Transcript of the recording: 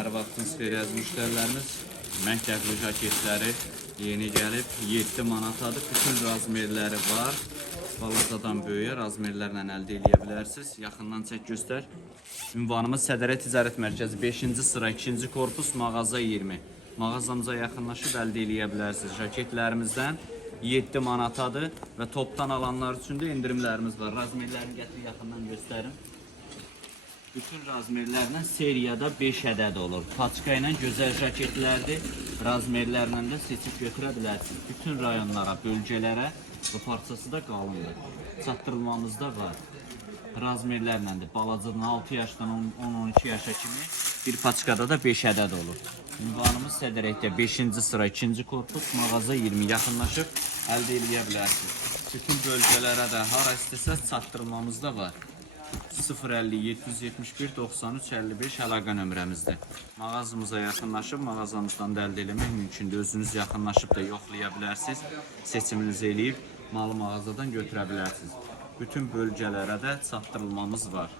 Hər vaxtınız xeyir əziz müştərilərimiz. Mən kəfli jaketləri yeni gəlib 7 manatadır. Bütün razmerləri var. Balacadan böyüyə razmerlərlə əldə edə bilərsiniz. Yaxından çək göstər. Ünvanımız Sədərə Ticarət Mərkəzi 5-ci sıra 2-ci korpus mağaza 20. Mağazamıza yaxınlaşıb əldə edə bilərsiniz. Jaketlərimizdən 7 manatadır və topdan alanlar üçün də indirimlərimiz var. Razmerlərini gətirib yaxından göstərim. Bütün razmerlərlə seriyada 5 ədəd olur. Paçka ilə gözəl jaketlərdir. Razmerlərlə də seçib götürə bilərsiniz. Bütün rayonlara, bölgələrə və parçası da qalındır. Çatdırılmamız da var. Razmerlərləndir. Balacadan 6 yaşdan 10-12 yaşa kimi bir paçkada da 5 ədəd olur. Ünvanımız Sədərəkdə 5-ci sıra 2-ci korpus mağaza 20 yaxınlaşıb əldə edə bilərsiniz. Bütün bölgələrə də hara istəsəz çatdırılmamız da var. 050 771 93 55 əlaqə nömrəmizdir. Mağazamıza yaxınlaşıb mağazamızdan da əldə etmək mümkündür. Özünüz yaxınlaşıb da yoxlaya bilərsiniz. Seçiminizi eləyib malı mağazadan götürə bilərsiniz. Bütün bölgələrə də çatdırılmamız var.